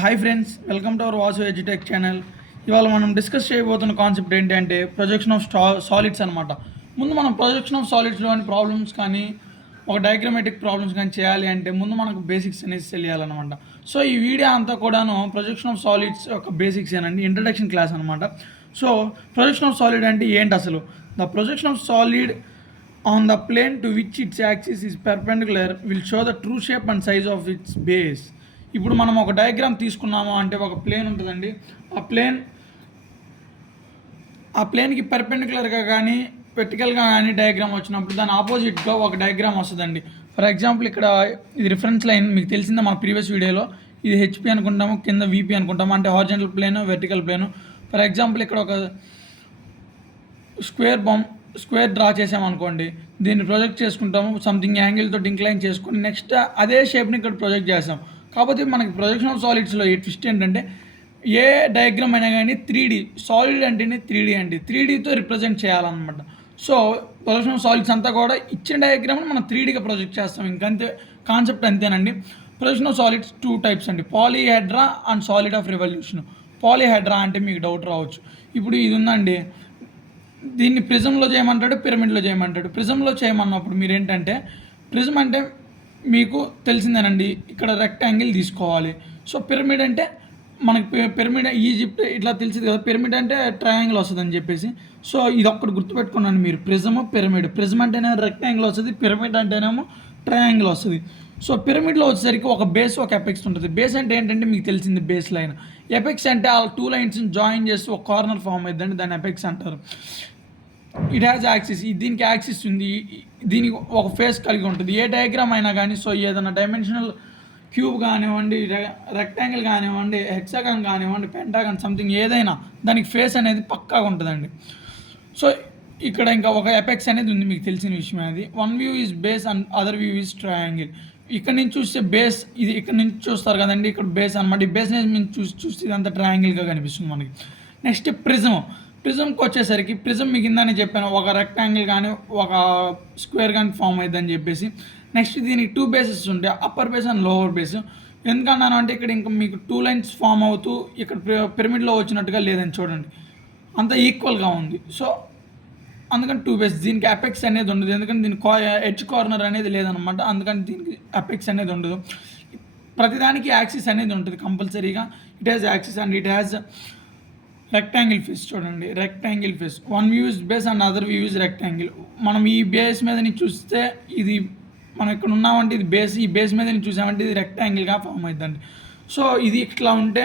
Hi friends, welcome to our Vasu edutech channel. ఇవాళ మనం discuss చేయబోతున్న కాన్సెప్ట్ ఏంటంటే ప్రొజెక్షన్ ఆఫ్ సాలిడ్స్ అనమాట. ముందు మనం ప్రొజెక్షన్ ఆఫ్ సాలిడ్స్లోని ప్రాబ్లమ్స్ కానీ ఒక డయాగ్రమాటిక్ ప్రాబ్లమ్స్ కానీ చేయాలి అంటే ముందు మనకు బేసిక్స్ అనేది తెలియాలన్నమాట. సో ఈ వీడియో అంతా కూడాను ప్రొజెక్షన్ ఆఫ్ సాలిడ్స్ యొక్క బేసిక్స్ ఏనండి, ఇంట్రడక్షన్ క్లాస్ అనమాట. సో ప్రొజెక్షన్ ఆఫ్ సాలిడ్ అంటే ఏంటి అసలు? The projection of solid on the plane to which its axis is perpendicular will show the true shape and size of its base. ఇప్పుడు మనం ఒక diagram తీసుకున్నాము అంటే ఒక ప్లేన్ ఉంటుందండి. ఆ ప్లేన్కి పెర్పెండిక్యులర్గా కానీ వెర్టికల్గా కానీ డయాగ్రామ్ వచ్చినప్పుడు దాని ఆపోజిట్గా ఒక డయాగ్రామ్ వస్తుందండి. ఫర్ ఎగ్జాంపుల్ ఇక్కడ ఇది రిఫరెన్స్ లైన్ మీకు తెలిసిందే మన ప్రీవియస్ వీడియోలో. ఇది హెచ్పి అనుకుంటాము, కింద విపి అనుకుంటాము, అంటే horizontal plane, vertical plane. For example ఇక్కడ ఒక స్క్వేర్ డ్రా చేసామనుకోండి, దీన్ని ప్రొజెక్ట్ చేసుకుంటాము, సంథింగ్ యాంగిల్తో ఇంక్లైన్ చేసుకొని నెక్స్ట్ అదే షేప్ని ఇక్కడ ప్రొజెక్ట్ చేస్తాం. కాకపోతే మనకి ప్రొజెక్షన్ ఆఫ్ సాలిడ్స్లో ఈ ట్విస్ట్ ఏంటంటే ఏ డయాగ్రామ్ అయినా కానీ 3D, సాలిడ్ అంటేనే 3D అండి, 3Dతో రిప్రజెంట్ చేయాలన్నమాట. సో ప్రొజెక్షన్ ఆఫ్ సాలిడ్స్ అంతా కూడా ఇచ్చిన డయాగ్రామ్ని మనం 3Dగా ప్రొజెక్ట్ చేస్తాం. ఇంకంతే, కాన్సెప్ట్ అంతేనండి. ప్రొజెక్షన్ ఆఫ్ సాలిడ్స్ 2 టైప్స్ అండి, పాలీహెడ్రా అండ్ సాలిడ్ ఆఫ్ రివల్యూషన్. పాలీహెడ్రా అంటే మీకు డౌట్ రావచ్చు, ఇప్పుడు ఇది ఉందండి, దీన్ని ప్రిజంలో చేయమంటాడు, పిరమిడ్లో చేయమంటాడు. ప్రిజంలో చేయమన్నప్పుడు మీరు ఏంటంటే, ప్రిజం అంటే మీకు తెలిసిందేనండి, ఇక్కడ రెక్టాంగిల్ తీసుకోవాలి. సో పిరమిడ్ అంటే మనకి పిరమిడ్ ఈజిప్ట్ ఇట్లా తెలిసింది కదా, పిరమిడ్ అంటే ట్రయాంగిల్ వస్తుందని చెప్పేసి. సో ఇది ఒక్కటి గుర్తుపెట్టుకున్నాను మీరు, ప్రిజము పిరమిడ్. ప్రిజం అంటేనేమో రెక్టాంగిల్ వస్తుంది, పిరమిడ్ అంటేనేమో ట్రయాంగిల్ వస్తుంది. సో పిరమిడ్లో వచ్చేసరికి ఒక బేస్, ఒక ఎపెక్స్ ఉంటుంది. బేస్ అంటే ఏంటంటే మీకు తెలిసింది బేస్ లైన్. ఎపెక్స్ అంటే ఆ 2 లైన్స్ని జాయిన్ చేసి ఒక కార్నర్ ఫామ్ అవుతుందండి, దాన్ని ఎపెక్స్ అంటారు. ఇట్ హ్యాజ్ యాక్సిస్, దీనికి యాక్సిస్ ఉంది, దీనికి ఒక ఫేస్ కలిగి ఉంటుంది. ఏ డయాగ్రామ్ అయినా కానీ, సో ఏదైనా డైమెన్షనల్ క్యూబ్ కానివ్వండి, రెక్టాంగిల్ కానివ్వండి, హెక్సాగాన్ కానివ్వండి, పెంటాగాన్, సంథింగ్ ఏదైనా దానికి ఫేస్ అనేది పక్కాగా ఉంటుందండి. సో ఇక్కడ ఇంకా ఒక ఎపెక్స్ అనేది ఉంది, మీకు తెలిసిన విషయం అది. One view is base and other view is triangle. ఇక్కడ నుంచి చూస్తే బేస్, ఇది ఇక్కడ నుంచి చూస్తారు కదండి, ఇక్కడ బేస్ అనమాట. ఈ బేస్ నుంచి చూస్తే ఇదంతా ట్రయాంగిల్గా కనిపిస్తుంది మనకి. నెక్స్ట్ ప్రిజంకి వచ్చేసరికి, ప్రిజం మీకు ఇందానే చెప్పాను, ఒక రెక్టాంగిల్ కానీ ఒక స్క్వేర్ కానీ ఫామ్ అవుతుందని చెప్పేసి. నెక్స్ట్ దీనికి 2 బేసెస్ ఉంటాయి, upper base and lower base. ఎందుకన్నాను అంటే ఇక్కడ ఇంకా మీకు 2 లైన్స్ ఫామ్ అవుతూ ఇక్కడ పిరమిడ్లో వచ్చినట్టుగా లేదని చూడండి, అంత ఈక్వల్గా ఉంది. సో అందుకని 2 బేస్. దీనికి అపెక్స్ అనేది ఉండదు, ఎందుకంటే దీనికి ఎడ్జ్ కార్నర్ అనేది లేదనమాట, అందుకని దీనికి అపెక్స్ అనేది ఉండదు. ప్రతిదానికి యాక్సిస్ అనేది ఉంటుంది కంపల్సరీగా. It has axis and it has rectangle face. చూడండి, rectangle face. One view is base and other view is rectangle. మనం ఈ బేస్ మీద నుంచి చూస్తే, ఇది మనం ఇక్కడ ఉన్నామంటే ఇది బేస్, ఈ బేస్ మీద నుంచి చూసామంటే ఇది రెక్టాంగిల్గా ఫామ్ అవుతుందండి. సో ఇది ఇట్లా ఉంటే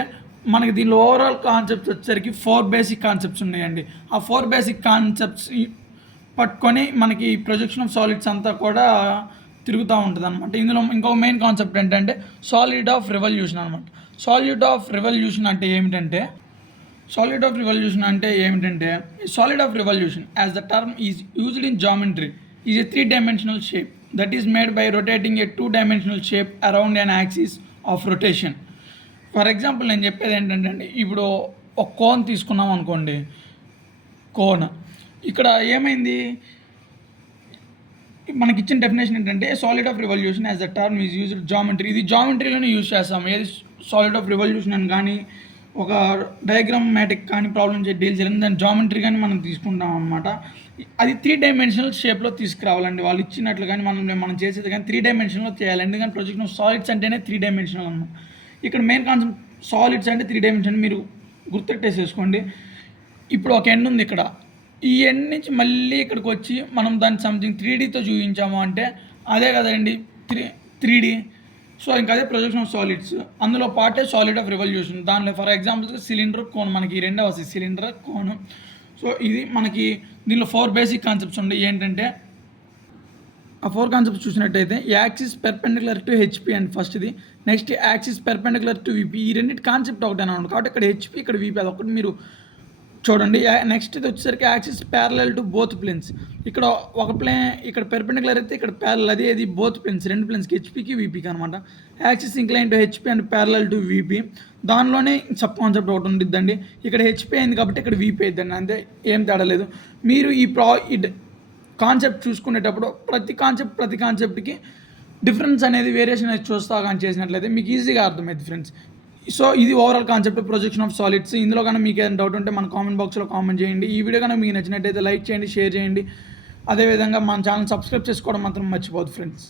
మనకి దీనిలో ఓవరాల్ కాన్సెప్ట్స్ వచ్చేసరికి 4 బేసిక్ కాన్సెప్ట్స్ ఉన్నాయండి. ఆ 4 బేసిక్ కాన్సెప్ట్స్ పట్టుకొని మనకి ప్రొజెక్షన్ ఆఫ్ సాలిడ్స్ అంతా కూడా తిరుగుతూ ఉంటుంది అనమాట. ఇందులో ఇంకొక మెయిన్ కాన్సెప్ట్ ఏంటంటే సాలిడ్ ఆఫ్ రివల్యూషన్ అనమాట. సాలిడ్ ఆఫ్ రివల్యూషన్ అంటే ఏమిటంటే, solid of revolution as the term is used in geometry is a 3-dimensional shape that is made by rotating A 2-dimensional shape around an axis of rotation. For example నేను చెప్పేది ఏంటంటే అండి, ఇప్పుడు ఒక cone తీసుకున్నాం అనుకోండి, కోన్ ఇక్కడ ఏమైంది, మనకి ఇచ్చిన డెఫినేషన్ ఏంటంటే solid of revolution as the term is used geometry. ఇది జామెట్రీలోనే యూజ్ చేస్తాం, ఏది సాలిడ్ ఆఫ్ రివల్యూషన్ అని కానీ ఒక డయాగ్రామాటిక్ కానీ ప్రాబ్లమ్ డీల్ చేయాలని దాని జామెట్రీ కానీ మనం తీసుకుంటాం అనమాట. అది 3-dimensional షేప్లో తీసుకురావాలండి, వాళ్ళు ఇచ్చినట్లు కానీ మనం చేసేది కానీ 3-dimensional చేయాలి. ఎందుకంటే ప్రొజెక్షన్ ఆఫ్ సాలిడ్స్ అంటేనే 3-dimensional అనమాట. ఇక్కడ మెయిన్ కాన్సెప్ట్ సాలిడ్స్ అంటే 3-dimensional మీరు గుర్తెట్టేసేసుకోండి. ఇప్పుడు ఒక ఎండ్ ఉంది ఇక్కడ, ఈ ఎండ్ నుంచి మళ్ళీ ఇక్కడికి వచ్చి మనం దాన్ని సంథింగ్ 3Dతో చూపించాము అంటే అదే కదండి 3D. సో ఇంకా అదే ప్రొజెక్షన్ ఆఫ్ సాలిడ్స్, అందులో పార్టే సాలిడ్ ఆఫ్ రివల్యూషన్. దానిలో ఫర్ ఎగ్జాంపుల్ సిలిండర్, కోన్, మనకి ఈ రెండో వస్తుంది, సిలిండర్, కోన్. సో ఇది మనకి దీనిలో 4 బేసిక్ కాన్సెప్ట్స్ ఉన్నాయి. ఏంటంటే ఆ 4 కాన్సెప్ట్స్ చూసినట్టయితే axis perpendicular to HP and ఫస్ట్ది. Next axis perpendicular to VP. ఈ రెండింటి కాన్సెప్ట్ ఒకటేనా ఉంటుంది, కాబట్టి ఇక్కడ హెచ్పి, ఇక్కడ విపి, అదొకటి మీరు చూడండి. నెక్స్ట్ ఇది వచ్చేసరికి axis parallel to both planes. ఇక్కడ ఒక ప్లేన్ ఇక్కడ పెర్పెండిక్యులర్ అయితే ఇక్కడ ప్యారలల్, అది బోత్ ప్లేన్స్, 2 ప్లేన్స్కి హెచ్పికి విపికి అనమాట. Axis incline to HP and parallel to VP. దానిలోనే సబ్ కాన్సెప్ట్ ఒకటి ఉండిద్దండి, ఇక్కడ హెచ్పి అయింది కాబట్టి ఇక్కడ విపి అయిద్దండి, అంతే, ఏం తేడా లేదు. మీరు ఈ కాన్సెప్ట్ చూసుకునేటప్పుడు ప్రతి కాన్సెప్ట్కి డిఫరెన్స్ అనేది, వేరియేషన్ అనేది చూస్తా కానీ చేసినట్లయితే మీకు ఈజీగా అర్థమైంది ఫ్రెండ్స్. సో ఇది overall concept projection of solids. ఇందులో కానీ మీకు ఏదైనా డౌట్ ఉంటే మన కామెంట్ బాక్స్లో కామెంట్ చేయండి. ఈ వీడియో కానీ మీకు నచ్చినట్టయితే లైక్ చేయండి, షేర్ చేయండి. అదేవిధంగా మన ఛానల్ సబ్స్క్రైబ్ చేసుకోవడం మాత్రం మర్చిపోవద్దు ఫ్రెండ్స్.